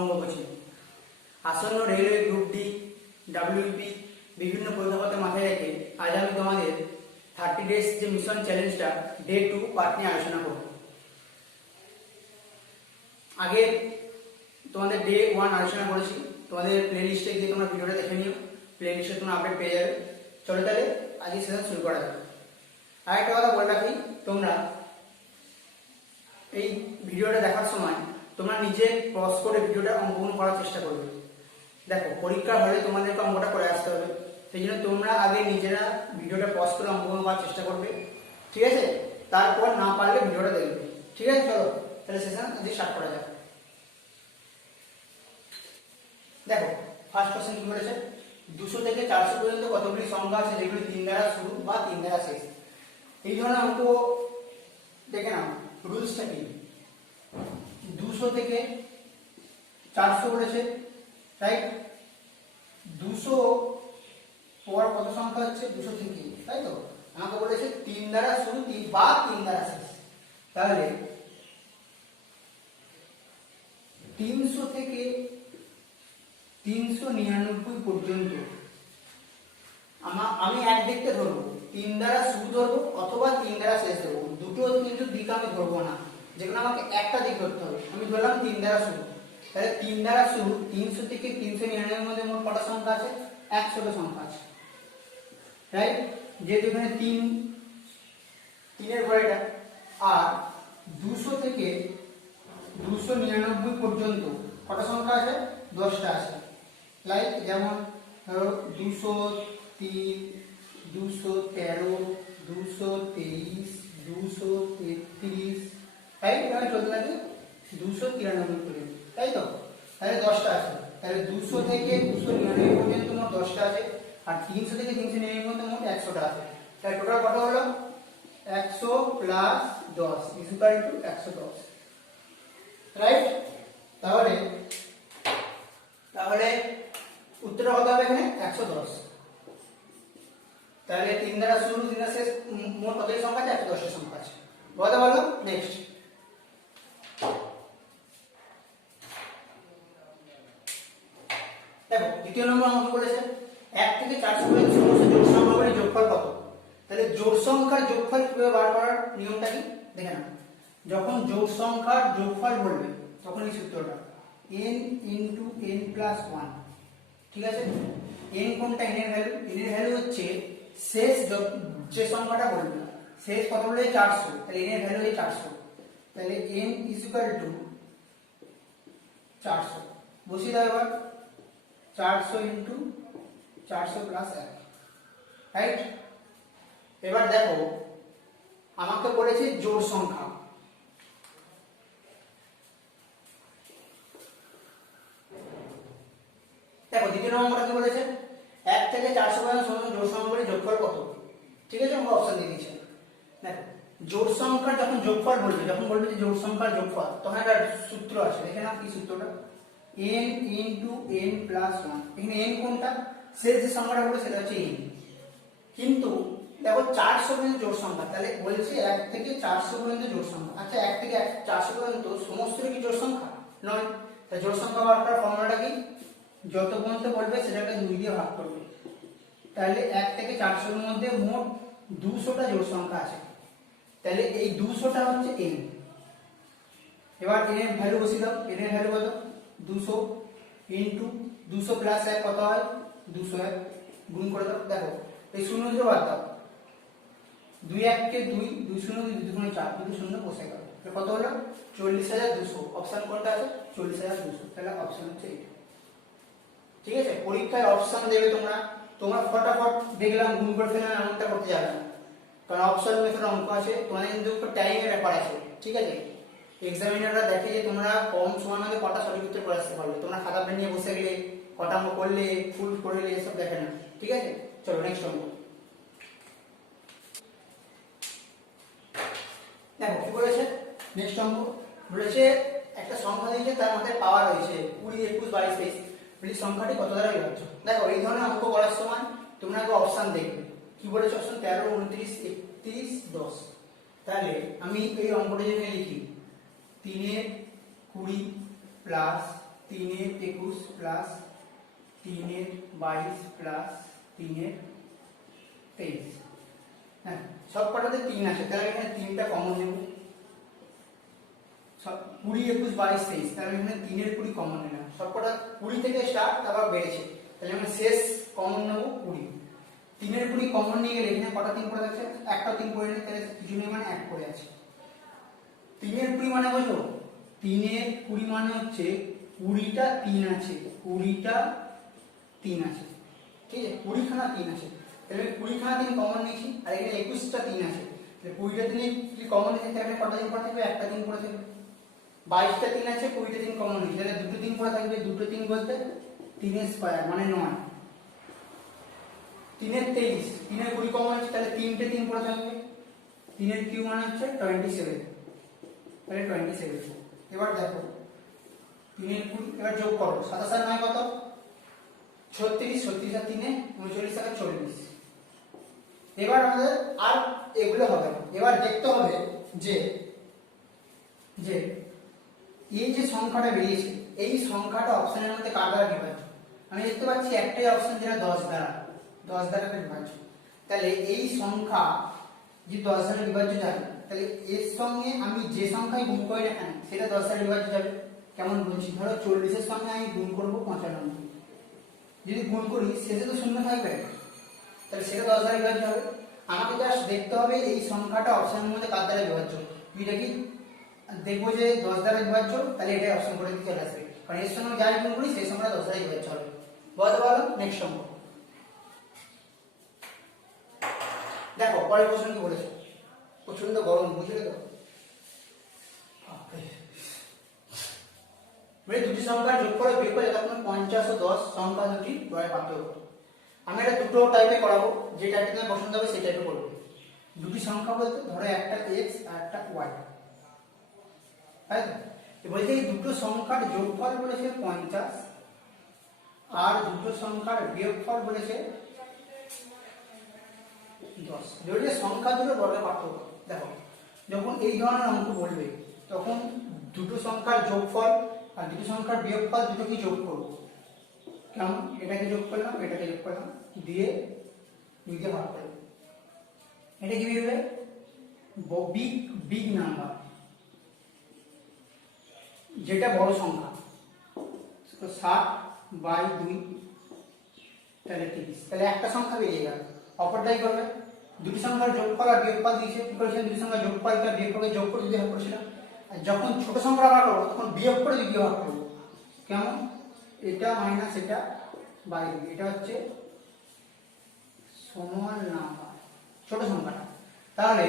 অঙ্ক করছি। আসন্ন রেলওয়ে গ্রুপ ডি, ডাব্লিউপি বিভিন্ন পরীক্ষাপত্র মাথায় রেখে আজ আমি তোমাদের 30 ডেজ যে মিশন চ্যালেঞ্জটা ডে 2 পার্ট নিয়ে আলোচনা করব। আগে তোমাদের ডে 1 আলোচনা করেছি, তোমাদের প্লে লিস্টে গিয়ে তোমরা ভিডিওটা দেখে নিও, প্লে লিস্টে তোমরা আপডেট পেয়ে যাবে। চলো তাহলে আজকে সেশন শুরু করা যাবে। আরেকটা কথা বলে রাখি, তোমরা এই ভিডিওটা দেখার সময় তোমরা নিজে পজ করে ভিডিওটা অঙ্কন করার চেষ্টা করবে। দেখো, পরীক্ষার হলে তোমাদেরকে অঙ্কটা করে আসতে হবে, সেই জন্য তোমরা আগে নিজেরা ভিডিওটা পজ করে অঙ্কন করার চেষ্টা করবে, ঠিক আছে? তারপর না পারলে ভিডিওটা দেখবে, ঠিক আছে? চলো তাহলে সেশন আজকে স্টার্ট করা যাক। দেখো, ফার্স্ট কোশ্চেন কি বলেছে, 200 থেকে 400 পর্যন্ত কতগুলি সংখ্যা আছে যেগুলি 3 দ্বারা শুরু বা 3 দ্বারা শেষ? এই ধরনের অঙ্ক দেখে নাও, রুলসটা কি? 200 থেকে 400 বলেছে, রাইট? 200 পর কত সংখ্যা হচ্ছে? 200 থেকে, তাই তো? আমাকে বলেছে 3 দ্বারা শুরু বা 3 দ্বারা শেষ। তাহলে 300 থেকে 399 পর্যন্ত আমি এক দিকটা ধরবো, 3 দ্বারা শুরু ধরবো অথবা 3 দ্বারা শেষ ধরবো। দুটো কিন্তু দিক আমি ধরবো না, যেখানে আমাকে একটা দিক ধরতে হবে। আমি ধরলাম 3 দ্বারা শুরু, তাহলে 3 দ্বারা শুরু 300 থেকে 399 এর মধ্যে মোট কটা সংখ্যা আছে? 100টা সংখ্যা আছে, রাইট? যেহেতু এখানে 3 এর পরেটা, আর 200 থেকে 299 পর্যন্ত কটা সংখ্যা আছে? 10টা আছে। লাইক যেমন ধরো 203, 213, 223, 233, রাইট? এখানে চলতে থাকে 293 পর্যন্ত, তাই তো? তাহলে 10টা আছে। তাহলে 200 থেকে 299 পর্যন্ত মোট 10টা আছে, আর 300 থেকে 399 পর্যন্ত মোট 100টা আছে। তাহলে টোটাল কত হলো? 100 plus 10 is equal to 110, right? তাহলে উত্তরটা কত হবে এখানে? 110। তাহলে 3 দ্বারা শুরু 3 দ্বারা শেষ মোট কতটি সংখ্যা আছে? 110টি সংখ্যা আছে। কথা বলো, নেক্সট। দেখো, দ্বিতীয় নম্বর অঙ্ক বলেছে 1 থেকে 400 পর্যন্ত সমস্ত জোড় সংখ্যাগুলির যোগফল কত? তাহলে জোড় সংখ্যার যোগফল কিভাবে বার করার নিয়মটা কি দেখে নাও। যখন জোড় সংখ্যার যোগফল বলবে তখন এই সূত্রটা n * n + 1, ঠিক আছে? n কোনটা? n এর ভ্যালু, n এর ভ্যালু হচ্ছে শেষ যে সংখ্যাটা বলবে, শেষ কত বলবে? 400, তাহলে n এর ভ্যালু হচ্ছে 400। তাহলে n = 400 বসিয়ে দাও এবার। 400 * 400 + 1, রাইট? এবার দেখো, আমাকে বলেছে জোড় সংখ্যা। দেখো, দ্বিতীয় নম্বরটা কি বলেছে? 1 থেকে 400 পর্যন্ত সমস্ত জোড় সংখ্যাগুলির যোগফল কত? ঠিক আছে, আমরা অপশন দিয়ে দিয়েছি। দেখো, জোড় সংখ্যার যখন যোগফল বলবে, যখন বলবে যে জোড় সংখ্যার যোগফল, তখন একটা সূত্র আছে, দেখে নাও কি সূত্রটা? n * n + 1। এখানে n কোনটা? শেষ যে সংখ্যাটা বলবে সেটা হচ্ছে n। কিন্তু দেখো 400 পর্যন্ত জোড় সংখ্যা, তাহলে বলছে 1 থেকে 400 পর্যন্ত জোড় সংখ্যা। আচ্ছা, 1 থেকে 400 পর্যন্ত সমস্ত কি জোড় সংখ্যা নয়? তাহলে জোড় সংখ্যা বার করার ফর্মুলাটা কি? যত পর্যন্ত বলবে সেটাকে 2 দিয়ে ভাগ করবে। তাহলে 1 থেকে 400 এর মধ্যে মোট 200টা জোড় সংখ্যা আছে, তাহলে এই 200টা হচ্ছে n। এবার n এর ভ্যালু বসিয়ে দাও। n এর ভ্যালু কত? 200 ইনটু 200 প্লাস 1 কত হয়? 201, গুণ করে দাও। দেখো, এই শূন্য দিয়ে বাদ দাও, 2 1 কে 2, 2 0 2 2 4, 2 0 বসে গেল। কত হলো? 40,200। অপশন কোনটা আছে? 40,200। তাহলে অপশন হচ্ছে এটা, ঠিক আছে? পরীক্ষায় অপশন দেবে, তোমরা ফটাফট দেখলাম গুণ করে ফেললাম এমনটা করতে যাবে না, কারণ অপশন মেথড অঙ্ক আছে, তোমাদের কিন্তু একটু টাইমের ব্যাপার আছে, ঠিক আছে? এক্সামিনাররা দেখে যে তোমরা কম সময়ের মধ্যে কটা সঠিক উত্তর করে আসতে পারবে। তোমরা খাতা পেন নিয়ে বসে গেলে, কটা অঙ্ক করলে, ফুল করলে, এসব দেখে না, ঠিক আছে? চলো নেক্সট অঙ্ক। দেখো কি বলেছে নেক্সট অঙ্ক। বলেছে একটা সংখ্যা দিয়েছে, তার মধ্যে পাওয়ার রয়েছে 20, 21, 22, 23। বলি সংখ্যাটি কত দ্বারা বিভাজ্য? দেখো, এই ধরনের অঙ্ক করার সময় তোমরা আগে অপশন দেখবে। কি বলেছে অপশন? 13, 29, 31, 10। তাহলে আমি এই অঙ্কটা যদি লিখি 3 এর 20 প্লাস 3 এর 21 প্লাস 3 এর 22 প্লাস 3 এর 23। হ্যাঁ, সব কটাতে 3 আছে, তাহলে এখানে 3টা কমন নেব। 20 21 22 23, তাহলে এখানে 3 এর 20 কমন নেব। সব কটা 20 থেকে স্টার্ট, তারপর বেড়েছে, তাহলে আমরা শেষ কমন নেব 20। 3 এর 20 কমন নিয়ে গেলে এখানে কটা 3 পড়ে থাকছে? একটা 3 পড়ে নেই, তাহলে কিছু নেই মানে 1 পড়ে আছে। 3 এর 20 মানে বুঝো, 3 এর 20 মানে হচ্ছে 20টা 3 আছে, 20টা 3 আছে, ঠিক আছে? 20 খানা 3 আছে, তাহলে 20 খানা 3 কমন নিয়েছি, আর এখানে 21টা 3 আছে, তাহলে 20টা 3 যদি কমন নিতে, তাহলে কটা 3 পড়ে থাকবে? একটা 3 পড়ে থাকবে। 22টা 3 আছে, 20টা 3 কমন নিয়েছি, তাহলে দুটো 3 পড়ে থাকবে। দুটো 3 বলতে 3 এর স্কয়ার মানে 9। 3 এর 23, 3 এর 20 কমন আছে, তাহলে 3টে 3 পড়ে থাকবে। 3 এর কিউ মানে হচ্ছে 27, তাহলে 27। এবার দেখো 3 এর 20, এবার যোগ করো, 27 আর 9 কত? 36, 36 আর 3 এ 39 আর 40। এবার আমাদের আর এগুলো হবে না, এবার দেখতে হবে যে যে এই যে সংখ্যাটা বেরিয়েছে, এই সংখ্যাটা অপশনের মধ্যে কার দ্বারা বিভাজ্য? আমি দেখতে পাচ্ছি একটাই অপশন যেটা 10 দ্বারা, 10 দ্বারা বিভাজ্য। তাহলে এই সংখ্যা যে 10 দ্বারা বিভাজ্য যাবে, তাহলে এর সঙ্গে আমি যে সংখ্যায় গুণ করি না কেন সেটা 10 দ্বারা বিভাজ্য যাবে। কেমন বলছি? ধরো 40 এর সঙ্গে আমি গুণ করব 95, যদি গুণ করি শেষে তো শূন্য থাকবে, তাহলে সেটা 10 দ্বারা বিভাজ্য হবে। আমাকে জাস্ট দেখতে হবে এই সংখ্যাটা অপশনের মধ্যে কার দ্বারা বিভাজ্য। তুই দেখি দেখবো যে 10 দ্বারা বিভাজ্য, তাহলে এটাই অপশন করে দিতে চলে আসবে, কারণ এর সঙ্গে যাই গুণ করি সেই সংখ্যাটা 10 দ্বারা বিভাজ্য হবে। বলতে পারো নেক্সট অঙ্ক। দেখো পরের প্রশ্ন কি বলেছে, প্রচন্ড গরম, বুঝলে তো? দুটি সংখ্যার যোগফল বিয়োগ করে যখন 50 ও 10 সংখ্যা দুটি দ্বয়ের পার্থক্য। আমি এটা দুটো টাইপে করাবো, যে টাইপে তোমার পছন্দ হবে সেই টাইপে করবো। দুটি সংখ্যা বলতে ধরো একটা x আর একটা y, তাই তো? বলছে এই দুটো সংখ্যার যোগফল বলেছে 50 আর দুটো সংখ্যার বিয়োগফল বলেছে 10। যদি সংখ্যা দুটো বর্গের পার্থক্য, দেখো যখন এই ধরনের অঙ্ক বলবে তখন দুটো সংখ্যার যোগফল আর দুটো সংখ্যার বিয়োগফল দুটোকে যোগ করব। কেমন? এটাকে যোগ করলাম, এটাকে যোগ করলাম, দিয়ে দুইকে ভাগ করলাম, এটা কি বেরোবে? বিগ নাম্বার, যেটা বড় সংখ্যা। তো 7/2 তাহলে 30, তাহলে একটা সংখ্যা বেরিয়ে গেল। অপরটাই করবে, দুটি সংখ্যার যোগফল আর বিয়োগফল দিয়েছে, কি করেছেন? দুটি সংখ্যার যোগফলকে আর বিয়োগফলকে যোগ করে দিতে ভাগ করেছিলাম। আর যখন ছোট সংখ্যা ভাগ করবো তখন বিয়োগ করে দ্বিতীয় ভাগ করবো। কেমন? এটা মাইনাস এটা বাই 2, এটা হচ্ছে সমান নাম্বার ছোট সংখ্যাটা। তাহলে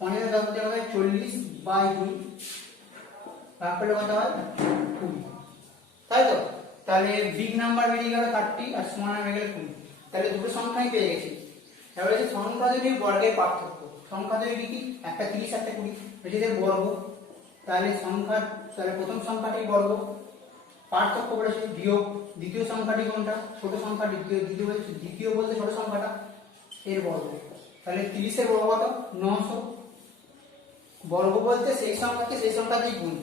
50 যত দেওয়া হয় 40/2 ভাগ করলে কত হয়? 20, তাই তো? তাহলে বিগ নাম্বার বেরিয়ে গেল 30 আর স্মল নাম্বার বেরিয়ে গেল 20। তাহলে দুটো সংখ্যাই পেয়ে গেছি। এবারে যে সংখ্যা দুটির বর্গের পার্থক্য, সংখ্যা দুটি কি? একটা 30 একটা 20, এটিদের বর্গ। তাহলে তাহলে প্রথম সংখ্যাটি বর্গ, পার্থক্য বলেছে বিয়োগ, দ্বিতীয় সংখ্যাটি কোনটা? ছোট সংখ্যাটি, দ্বিতীয় বলতে ছোট সংখ্যাটা, এর বর্গ। তাহলে 30 এর বর্গ কত? 900। বর্গ বলতে সেই সংখ্যাকে সেই সংখ্যা দিয়ে গুণ,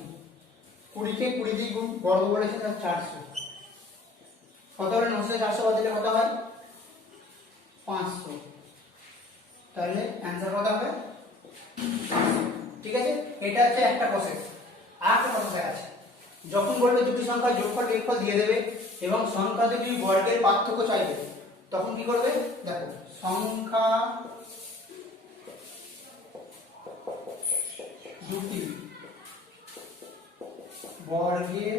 20 কে 20 দিয়ে গুণ, বর্গ বলেছে তার 400। কত হলে 900 400 বাদ দিলে কত হয়? 500। তাহলে অ্যান্সার কত হবে? ঠিক আছে, এটা হচ্ছে একটা প্রসেস। আর একটা প্রসেস আছে, যখন বলবে দুটি সংখ্যার যোগফল বিয়োগফল দিয়ে দেবে এবং সংখ্যা দুটির বর্গের পার্থক্য চাইবে, তখন কি করবে? দেখো সংখ্যা দুটি বর্গের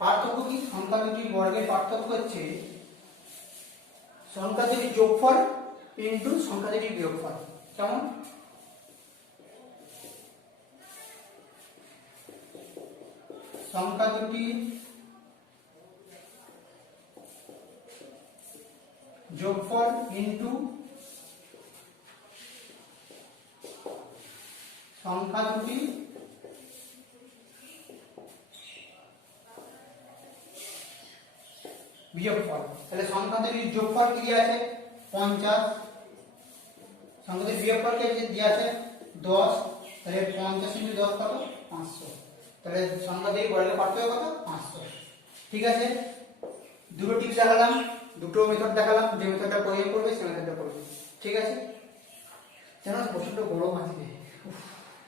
পার্থক্য কি? সংখ্যা দুটির বর্গের পার্থক্য হচ্ছে সংখ্যা দুটির যোগফল ইনটু সংখ্যা দুটির বিয়োগফল। কেমন? সংখ্যা দুটির যোগফল ইনটু সংখ্যা দুটির বিয়োগফল। তাহলে সংখ্যা দুটির যোগফল কি দেওয়া আছে? 50, সংখ্যা দুটির বিয়োগফল কি দেওয়া আছে? 10, তাহলে 50 × 10 কত? 500। তাহলে সংখ্যা থেকে বর্গের পার্থক্য কত? 500। ঠিক আছে, দুটো টিপস দেখালাম, দুটো মেথড দেখালাম, যে মেথডটা প্রয়োগ করবে সেই মেথডটা করবে। ঠিক আছে, যেন প্রচন্ড গরম আছে।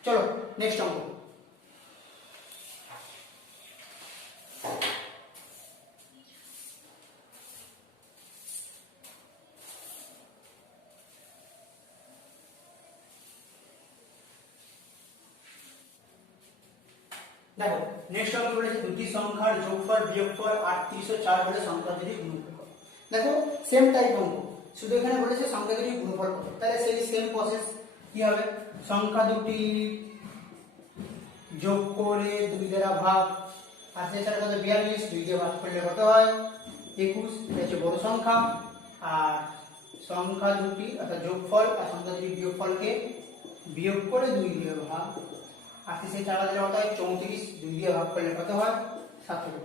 চলো নেক্সট অঙ্ক। দেখো নেক্সট অঙ্ক বলেছে দুটি সংখ্যার যোগফল বিয়োগফল 3804 হলে সংখ্যা দুটির গুণফল কত। দেখো সেম টাইপ অঙ্ক, শুধু এখানে বলেছে সংখ্যা দুটির গুণফল কত। তাহলে সেই সেম প্রসেস কি হবে, সংখ্যা দুটি যোগ করে 2 দ্বারা ভাগ, আর সেটা কত 42, 2 দিয়ে ভাগ করলে কত হয় 21, এটা হচ্ছে বড় সংখ্যা। আর সংখ্যা দুটি অর্থাৎ যোগফল আর সংখ্যা দুটির বিয়োগফলকে বিয়োগ করে 2 দিয়ে ভাগ, আর সেই 4 দ্বারা কত হয় 34, 2 দিয়ে ভাগ করলে কত হয় 17।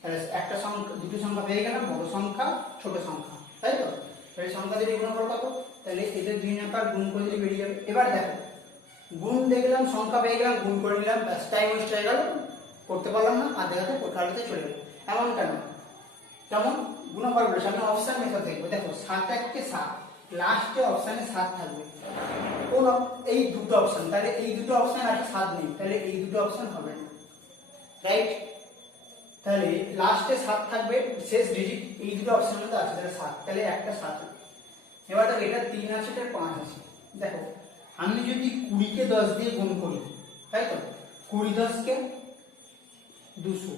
তাহলে একটা সংখ্যা দুটো সংখ্যা পেয়ে গেলাম, বড় সংখ্যা ছোট সংখ্যা, তাই তো। তাহলে সংখ্যা দুটির গুণফল কত, তাহলে এদের দুই নাম্বার গুণ করে দিলে বেরিয়ে যাবে। এবার দেখো গুণ দেখলাম, সংখ্যা পেয়ে গেলাম, গুণ করে নিলাম, ব্যাস টাইম ওয়েস্ট হয়ে গেল, করতে পারলাম না, আর দেখাতে কালকে চলে গেল। এমন কেন, যেমন গুণফল বলেছে আমি অপশন মেথড দেখবো। দেখো 7 1 7, লাস্টে অপশনে 7 থাকবে, কোন এই দুটো অপশন, তাহলে এই দুটো অপশন আছে 7 নেই, তাহলে এই দুটো অপশন হবে না, রাইট। তাহলে লাস্টে 7 থাকবে, শেষ ডিজিট এই দুটো অপশনের মধ্যে আছে, তাহলে 7, তাহলে একটা 7। এবার দেখো এটা 3 আছে, এটা 5 আছে। দেখো আমি যদি 20 কে 10 দিয়ে গুণ করি, তাই তো, 20 10 কে 200,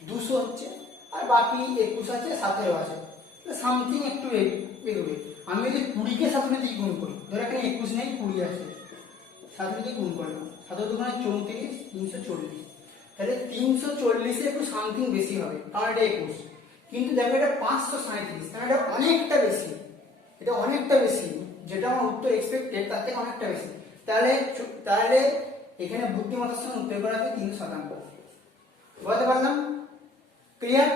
200 হচ্ছে, আর বাকি 21 আছে, 17 আছে, সামথিং একটু এগোবে। আমি যদি 20 কে 7 দিয়ে গুণ করি, ধরো এখানে 21 নেই, 20 আছে, 7 দিয়ে গুণ করলাম, 7 দুগুণে 34, 340। তাহলে 340 এ একটু সামথিং বেশি হবে, কারণ এটা 21। কিন্তু দেখো এটা 537, কারণ এটা অনেকটা বেশি, এটা অনেকটা বেশি, যেটা আমার উত্তর এক্সপেক্টেড তার থেকে অনেকটা বেশি। তাহলে এখানে বুদ্ধিমত্তার সঙ্গে উত্তর করা হবে 397। বুঝতে পারলাম? ক্লিয়ার?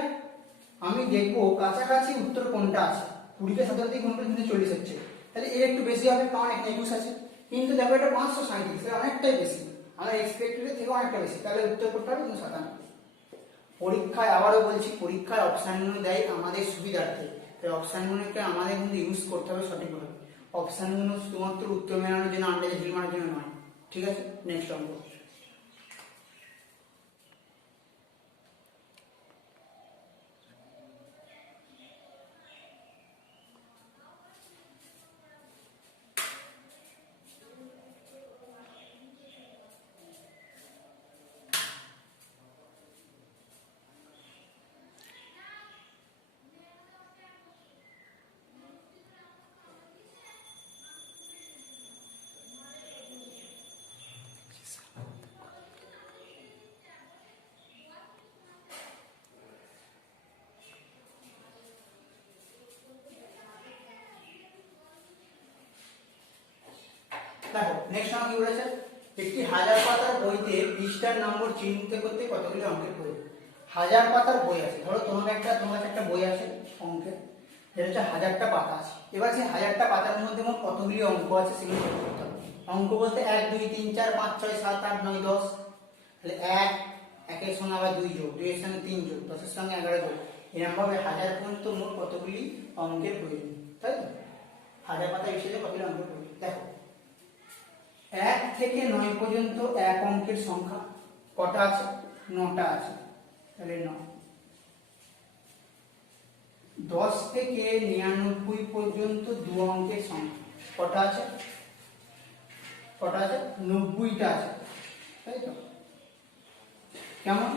আমি দেখবো কাছাকাছি উত্তর কোনটা আছে। 20 কে 7 দিয়ে গুণ করে 340 হচ্ছে, তাহলে এর একটু বেশি হবে, কারণ এখানে 21 আছে। কিন্তু দেখো এটা 537, এটা অনেকটাই বেশি, আমার এক্সপেক্টেড থেকে অনেকটা বেশি, তাহলে উত্তর করতে হবে 397। পরীক্ষায় আবারও বলছি, পরীক্ষার অপশনগুলো দেয় আমাদের সুবিধার্থে, তাই অপশনগুলোকে আমাদের কিন্তু ইউজ করতে হবে সঠিকভাবে। অপশনগুলো শুধুমাত্র উত্তর মেলানোর জন্য, আন্দাজে ঢিল মারার জন্য নয়। ঠিক আছে, নেক্সট অঙ্ক। দেখো নেক্সট অঙ্ক কি বলেছে, একটি 1000 পাতার বইতে পৃষ্ঠার নম্বর চিহ্নিত করতে কতগুলি অঙ্কের প্রয়োজন। 1000 পাতার বই আছে, ধরো তোমার কাছে একটা বই আছে অঙ্কের, যেটা হচ্ছে 1000টা পাতা আছে। এবার সেই 1000টা পাতার মধ্যে মোট কতগুলি অঙ্ক আছে সেগুলো বের করতে হবে। অঙ্ক বলতে 1 2 3 4 5 6 7 8 9 10, তাহলে 1 1 এর সঙ্গে আবার 2 যোগ, 2 এর সঙ্গে 3 যোগ, 10 এর সঙ্গে 11 যোগ, এরকম ভাবে 1000 পর্যন্ত মোট কতগুলি অঙ্কের প্রয়োজন, তাই তো। 1000 পাতা হিসেবে কতগুলি অঙ্কের প্রয়োজন। দেখো 1 থেকে 9 পর্যন্ত এক অঙ্কের সংখ্যা কটা আছে, 9টা আছে, তাহলে 9। 10 থেকে 99 পর্যন্ত দু অঙ্কের সংখ্যা কটা আছে, 90টা আছে, তাই তো। কেমন,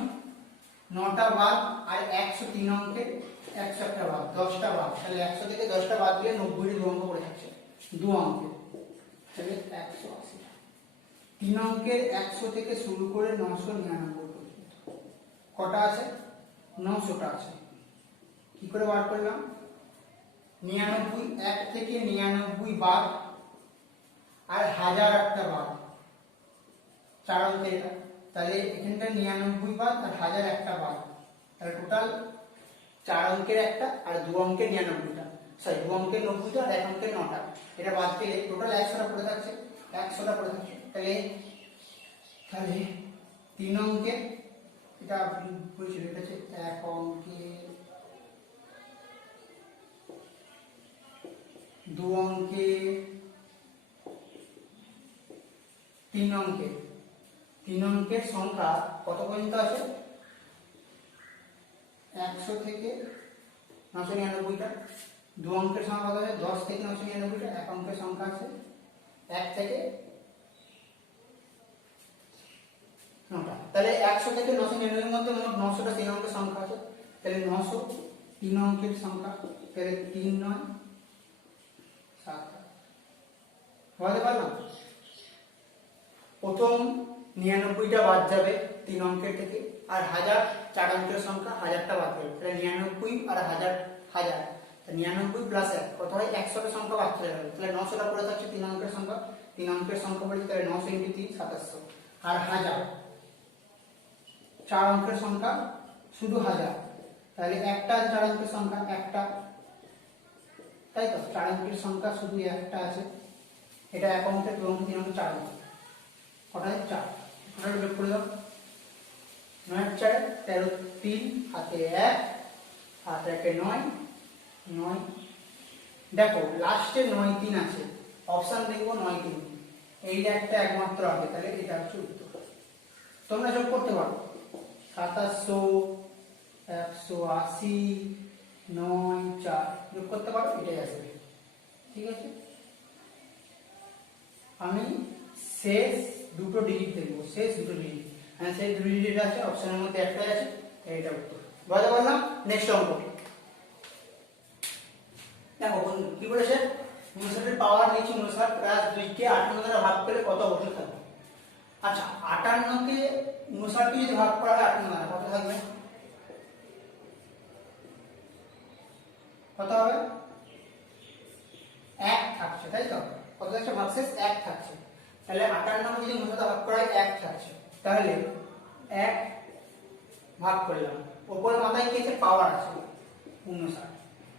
9টা বাদ আর 103 অঙ্কের 101টা বাদ, 10টা বাদ, তাহলে 100 থেকে 10টা বাদ দিলে 90 দু অঙ্ক পড়ে থাকছে, দু অঙ্কের, তাহলে 180। 3 অঙ্কের 100 থেকে শুরু করে 999 পর্যন্ত কটা আছে, 900টা আছে। কি করে বার করলাম, 99, 1 থেকে 99 বাদ আর 1000 একটা বাদ, 4 অঙ্কের এটা, তাহলে এখানটা 99 বাদ আর 1000 একটা বাদ, তাহলে টোটাল 4 অঙ্কের একটা আর 2 অঙ্কের 99টা, সরি 2 অঙ্কের 90টা আর 1 অঙ্কের 9টা, এটা বাদ দিলে টোটাল 100টা পড়ে থাকছে, 100টা পড়ে থাকছে। তাহলে তাহলে 3 অঙ্কে এটা আপনি বুঝে রেখেছে 1 অঙ্কে 2 অঙ্কে 3 অঙ্কে 3 অঙ্কের সংখ্যা কত পর্যন্ত আছে 100 থেকে 999টা। 2 অঙ্কের সংখ্যা কত আছে 10 থেকে 999টা। 1 অঙ্কের সংখ্যা আছে 1 থেকে 9টা। তাহলে 100 থেকে 999 এর মধ্যে মোট 900টা 3 অঙ্কের সংখ্যা আছে। তাহলে 900 3 অঙ্কের সংখ্যা, তাহলে 3 9 7। বুঝতে পারলাম? প্রথম 99টা বাদ যাবে 3 অঙ্কের থেকে, আর 1000 4 অঙ্কের সংখ্যা 1000টা বাদ যাবে। তাহলে 99 আর 1000 1000, 99 প্লাস 1 কত হয় 100টা সংখ্যা বাদ চলে যাবে। তাহলে 900টা পড়ে থাকছে 3 অঙ্কের সংখ্যা। 3 অঙ্কের সংখ্যা বলি, তাহলে 900 × 3 2700। আর 1000 4 অঙ্কের সংখ্যা শুধু 1000, তাহলে একটা 4 অঙ্কের সংখ্যা একটা, তাই তো 4 অঙ্কের সংখ্যা শুধু একটা আছে। এটা 1 অঙ্কের 2 অঙ্কের 3 অঙ্কের 4 অঙ্ক, কটা 4, ওটা যোগ করে দাও। 9 4 13 3 হাতে 1 হাতে 1 9 9। দেখো লাস্টে 9 3 আছে, অপশন দেখবো 9 3, এই একটা একমাত্র হবে, তাহলে এটা হচ্ছে উত্তর। তোমরা যোগ করতে পারো 2700 180 9 4 যোগ করতে পারো, এটাই আসবে। ঠিক আছে, আমি শেষ দুটো ডিজিট দেখবো, শেষ দুটো ডিজিট, হ্যাঁ শেষ দুটো ডিজিট আছে, অপশনের মধ্যে একটাই আছে, এইটা উত্তর। বুঝতে পারলাম? নেক্সট অঙ্ক দেখো কি বলেছে, 59 পাওয়ার নিচে 59 প্লাস 2 কে 58 দ্বারা ভাগ করলে কত অবশিষ্ট থাকবে। আচ্ছা 58 কে 59 কে যদি ভাগ করা হয় 58 দ্বারা কত থাকবে, কত হবে 1 থাকছে, তাই তো? কত থাকছে ভাগশেষ 1 থাকছে। তাহলে 58 কে যদি 59 দ্বারা ভাগ করা হয় 1 থাকছে, তাহলে 1 ভাগ করলাম, উপরের মাথায় কি আছে পাওয়ার আছে 59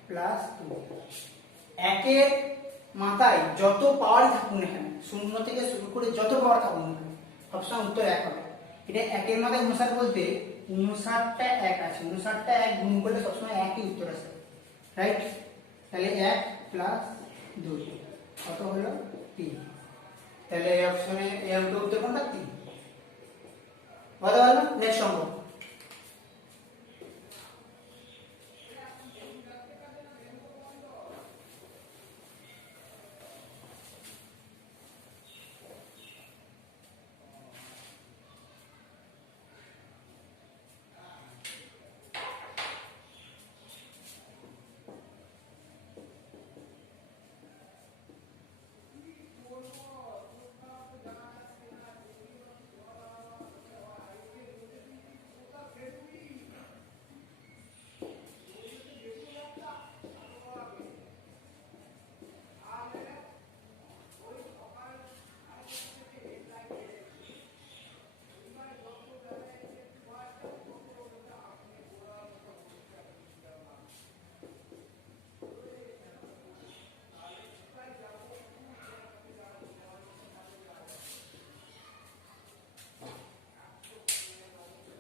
প্লাস 2, একের মাথায় যত পাওয়ার থাকুন না কেন, 0 থেকে শুরু করে যত পাওয়ার থাকুন না কেন, সবসময় উত্তর 1 হবে। এটা একের মাথায় 59 বলতে 59টা 1 আছে, 59টা 1 গুণ করলে সবসময় একই উত্তর আসে, রাইট? তাহলে 1 প্লাস 2 কত হলো 3। তাহলে এই অপশনে এই অঙ্কের উত্তর কোনটা 3। বুঝতে পারলাম? নেক্সট অঙ্ক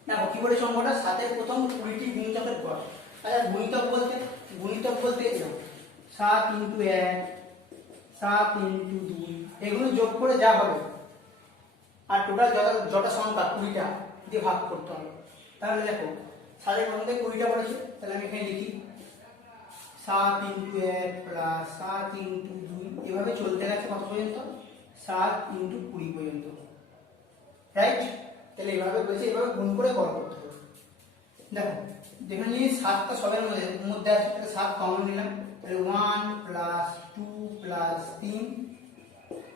দেখো কি বলেছে অঙ্কটা, 7 প্রথম 20টি গুণিতকের গড়। আচ্ছা গুণিতক বলতে এরকম 7 × 1 7 × 2 এগুলো যোগ করে যা হবে, আর টোটাল যটা সংখ্যা 20টা দিয়ে ভাগ করতে হবে। তাহলে দেখো 7 মধ্যে 20টা বলেছে, তাহলে আমি এখানে লিখি 7 × 1 প্লাস 7 × 2 এভাবে চলতে গেছে কত পর্যন্ত 7 × 20 পর্যন্ত, রাইট? তাহলে এইভাবে বলছি, এইভাবে গুণ করে গড় করতে হবে। দেখো যেখানে 7টা সবের মধ্যে আছে, তাহলে 7 কমন নিলাম, তাহলে 1 প্লাস 2 প্লাস 3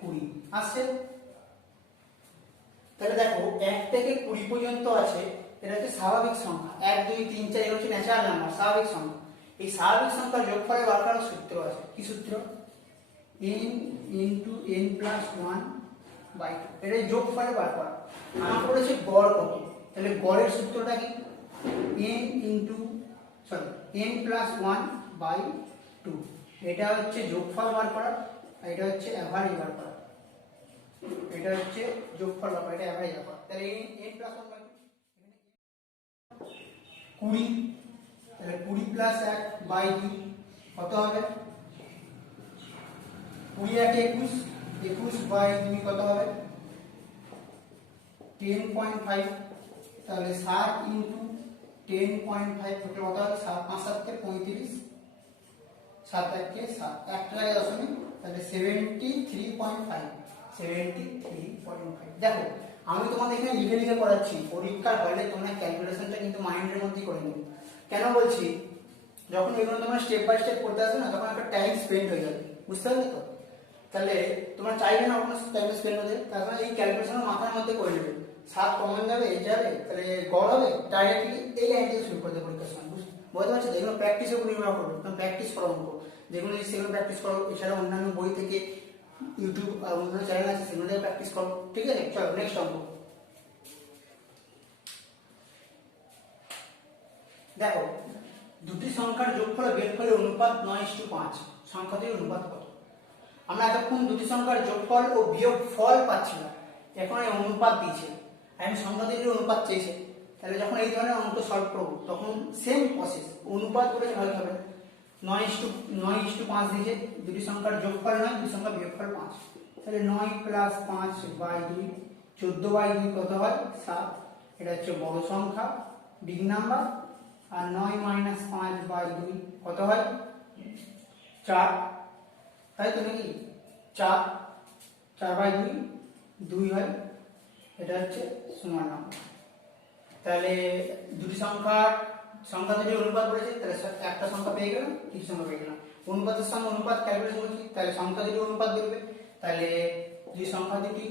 20 আসছে। তাহলে দেখো 1 থেকে 20 পর্যন্ত আছে, এটা হচ্ছে স্বাভাবিক সংখ্যা, 1 2 3 4 এগুলো হচ্ছে ন্যাচারাল নাম্বার, স্বাভাবিক সংখ্যা। এই স্বাভাবিক সংখ্যার যোগফলের বার করার সূত্র আছে, কি সূত্র, n × n + 1/2, এটা যোগফলের বার করা। আমার পড়েছে গড় কত, তাহলে গড়ের সূত্রটা কি n + 1/2, এটা হচ্ছে যোগফল বার করা, আর এটা হচ্ছে অ্যাভারেজ বার করা। এটা হচ্ছে যোগফল ব্যাপার, এটা অ্যাভারেজ ব্যাপার। তাহলে n প্লাস 1 বাই 20, তাহলে 20 প্লাস 1 বাই 2 কত হবে? 20 1 21, 21 বাই 2 কত হবে? 10.5। তাহলে 7 ইন্টু 10.5 টোটাল কত হবে? 7 5 7 কে 35, 7 1 কে 7, একটা লাগে দশমিক, তাহলে 73.5, 73.5। দেখো আমি তোমাদের এখানে লিখে লিখে করাচ্ছি, পরীক্ষার হলে তোমরা ক্যালকুলেশনটা কিন্তু মাইন্ডের মধ্যে করে নিও। কেন বলছি, যখন এগুলো তোমরা স্টেপ বাই স্টেপ করতে আসবে না, তখন একটা টাইম স্পেন্ড হয়ে যাবে, বুঝতে পারলে তো? তাহলে তোমরা চাইবে না কোনো টাইম স্পেন্ড হতে, তার কারণে এই ক্যালকুলেশন মাথার মধ্যে করে নেবে। 7 কমন যাবে, এই যাবে, তাহলে গড় হবে, ডাইরেক্টলি এই লাইন থেকে শুরু করে দেবে পরীক্ষার সময়। বুঝতে পারছো? যেগুলো প্র্যাকটিসের উপর নির্ভর করবে, তুমি প্র্যাকটিস করো অঙ্ক, যেগুলো সেগুলো প্র্যাকটিস করো। এছাড়া অন্যান্য বই থেকে, ইউটিউব আর অন্যান্য চ্যানেল আছে, সেগুলো থেকে প্র্যাকটিস করো। ঠিক আছে, চলো নেক্সট অঙ্ক দেখো। দুটি সংখ্যার যোগফল ও বিয়োগফলের অনুপাত 9:5, সংখ্যাটির অনুপাত কত? আমরা এতক্ষণ দুটি সংখ্যার যোগফল ও বিয়োগফল পাচ্ছিলাম, এখন এই অনুপাত দিয়েছে, আমি সংখ্যাটির অনুপাত চেয়েছে। তাহলে যখন এই ধরনের অঙ্ক সলভ করবো তখন সেম প্রসেস, অনুপাত করে ভালো হবে। 9:5 দিয়েছে, দুটি সংখ্যার যোগফল 9, দুটি সংখ্যার বিয়োগফল 5। তাহলে 9 প্লাস 5 বাই 2, 14 বাই 2 কত হয়? 7। এটা হচ্ছে বড় সংখ্যা, বিগ নাম্বার। আর 9 মাইনাস 5 বাই 2 কত হয়? 4, তাই তো নাকি? 4, 4 বাই 2 2 হয়, এটা হচ্ছে সমান নাম্বার। তাহলে দুটি সংখ্যা দুটি অনুপাত বলেছে, তাহলে একটা সংখ্যা পেয়ে গেলাম, কিছু সংখ্যা পেয়ে গেলাম। অনুপাতের সঙ্গে অনুপাত ক্যালকুলেশন করছি, তাহলে সংখ্যা দুটি অনুপাত বেরোবে। তাহলে দুই সংখ্যা দুটি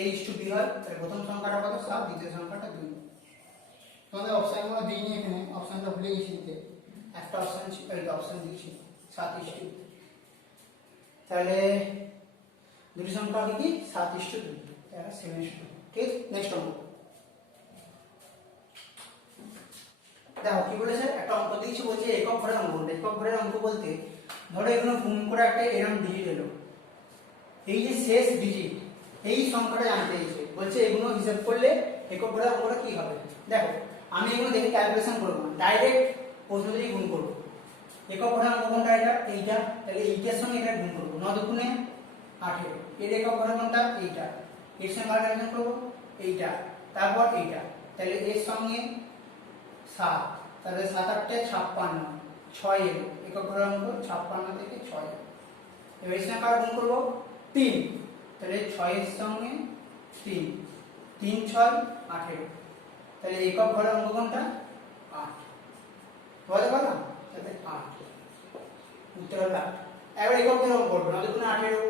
a:b হয়, তাহলে প্রথম সংখ্যাটা কত? 7, দ্বিতীয় সংখ্যাটা 2। তোমাদের অপশনগুলো দিইনি এখানে, অপশনটা ভুলে গেছি দিতে, একটা অপশন ছিল, এটা অপশন দিয়েছি 7:2। তাহলে দুটি সংখ্যা কি 7:2, এটা 7:2। ঠিক, নেক্সট অঙ্ক দেখো কি বলেছে, একটা অঙ্ক দিয়েছি, বলছে একক ঘরের অঙ্ক। একক ঘরের অঙ্ক বলতে ধরো এগুলো গুণ করে একটা এরকম ডিজিট এলো, এই যে শেষ ডিজিট, এই সংখ্যাটা জানতে চাইছে, বলছে এগুলো হিসাব করলে একক ঘরের অঙ্কটা কি হবে। দেখো আমি এগুলো দেখে ক্যালকুলেশন করবো না, ডাইরেক্ট প্রশ্ন দিয়ে গুণ করবো। একক ঘরের অঙ্ক কোনটা? এইটা, তাহলে এইটার সঙ্গে এটা গুণ করবো, 9 দুগুণে 18। এর একক ঘরের কোনটা? এইটা, এর সঙ্গে ক্যালকুলেশন করবো এইটা, তারপর এইটা, তাহলে এর সঙ্গে 7, তাহলে 7 8 56, 6 এলো, একক ঘরের অঙ্ক 56 থেকে 6। এবার এর সঙ্গে কার গুণ করবো? 3, তাহলে 6 এর সঙ্গে 3, 3 6 18, তাহলে একক ঘরের অঙ্ক কোনটা? 8। বলতে পারলাম, তাহলে 8, উত্তর হলো 8। এবার একক ঘরের অঙ্ক করবো, 9 দুগুণে 18,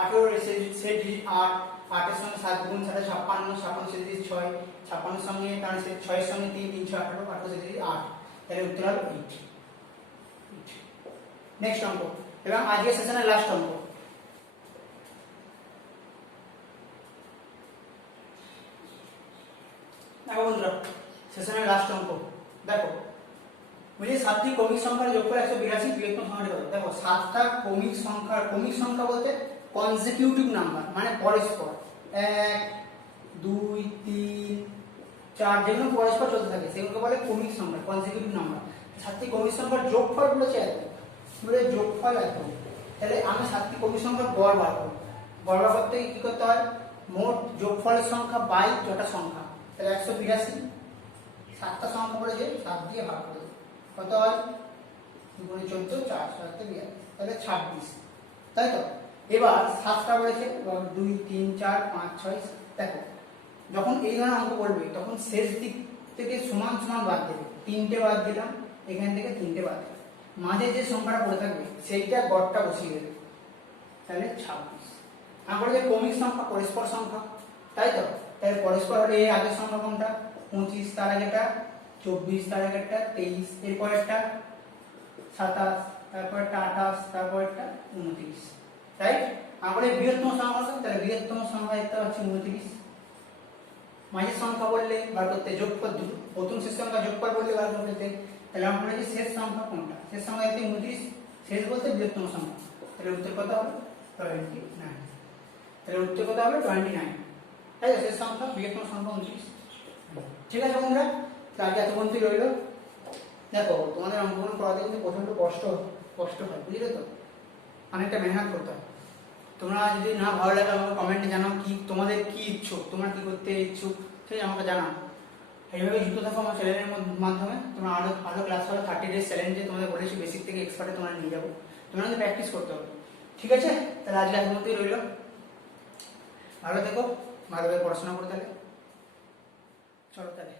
18 এর শেষ ডিজিট 8, 8 এর সঙ্গে 7 গুণ 7 56, 56 শেষ ডিজিট 6, 56 এর সঙ্গে কারণ 6 এর সঙ্গে 3, 3 6 18, 18 শেষ ডিজিট 8, তাহলে উত্তর হলো 8। নেক্সট অঙ্ক, এবং আজকের সেশনের লাস্ট অঙ্ক। দেখো বন্ধুরা, সেশনের লাস্ট অঙ্ক দেখো, বলি 7টি কৌমিক সংখ্যার যোগফল 182, বৃহত্তম সংখ্যাটি কত? দেখো 7টা কৌমিক সংখ্যা বলতে কনসিকিউটিভ নাম্বার, মানে পরস্পর 1 2 3 4 যেগুলো পরস্পর চলতে থাকে সেগুলোকে বলে কৌমিক সংখ্যা, কনসিকিউটিভ নাম্বার। 7টি কৌমিক সংখ্যার যোগফল বলেছে এত, বলে যোগফল এত। তাহলে আমি 7টি কৌমিক সংখ্যার গড় বার করব। গড় বার করতে কি করতে হয়? মোট যোগফলের সংখ্যা বাই যটা সংখ্যা, তাহলে 182। 7টা সংখ্যা বলেছে, 7 দিয়ে ভাগ করে কত হয়? 2 × 14 4, 7 × 2, তাহলে 26, তাই তো? এবার 7টা বলেছে, 2 3 4 5 6। দেখো যখন এই ধরনের অঙ্ক করবে তখন শেষ দিক থেকে সমান সমান বাদ দেবে, 3টে বাদ দিলাম, এখান থেকে 3টে বাদ দিলাম, মাঝে যে সংখ্যাটা পড়ে থাকবে সেইটা গড়টা বসিয়ে দেবে, তাহলে 26। আমরা যে কৌমিক সংখ্যা পরস্পর সংখ্যা, তাই তো? তাহলে পরস্পর হলে এই আগের সংখ্যা কোনটা? 25, তার আগেটা 24, তার আগেরটা 23, এরপরেরটা 27, তারপরটা 28, তারপরটা 29, রাইট? আমরা বৃহত্তম সংখ্যা, তাহলে বৃহত্তম সংখ্যা এটা হচ্ছে 29। মাঝের সংখ্যা বললে বার করতে যোগফল, প্রথম শেষ সংখ্যা যোগফল বললে বার করতে, তাহলে আমরা বলেছি শেষ সংখ্যা কোনটা? শেষ সংখ্যা হচ্ছে 29, শেষ বলতে বৃহত্তম সংখ্যা, তাহলে উত্তর কত হবে? 29। তাহলে উত্তর কত হবে 29, তাই তো? শেষ সংখ্যা বৃহত্তম সংখ্যা 29। ঠিক আছে বন্ধুরা, আজকে এত পর্যন্তই রইল। দেখো তোমাদের অঙ্কগুলো করাতে কিন্তু প্রচন্ড কষ্ট হয়, বুঝলে তো, অনেকটা মেহনত করতে হয়। তোমরা যদি না ভালো লাগে আমাকে কমেন্টে জানাও কি তোমাদের কি ইচ্ছুক, তোমরা কি করতে ইচ্ছুক, ঠিক আছে, আমাকে জানাও। এইভাবে যুক্ত থাকো আমার চ্যানেলের মাধ্যমে। তোমরা আরো ক্লাস হবে 30 ডেজ চ্যালেঞ্জে, তোমাদের বলেছি বেসিক থেকে এক্সপার্টে তোমরা নিয়ে যাবো। তোমরা কিন্তু প্র্যাকটিস করতে হবে, ঠিক আছে? তাহলে আজকে এর মধ্যেই রইল। ভালো থেকো, ভালোভাবে পড়াশোনা করো, তাহলে চলো তাহলে।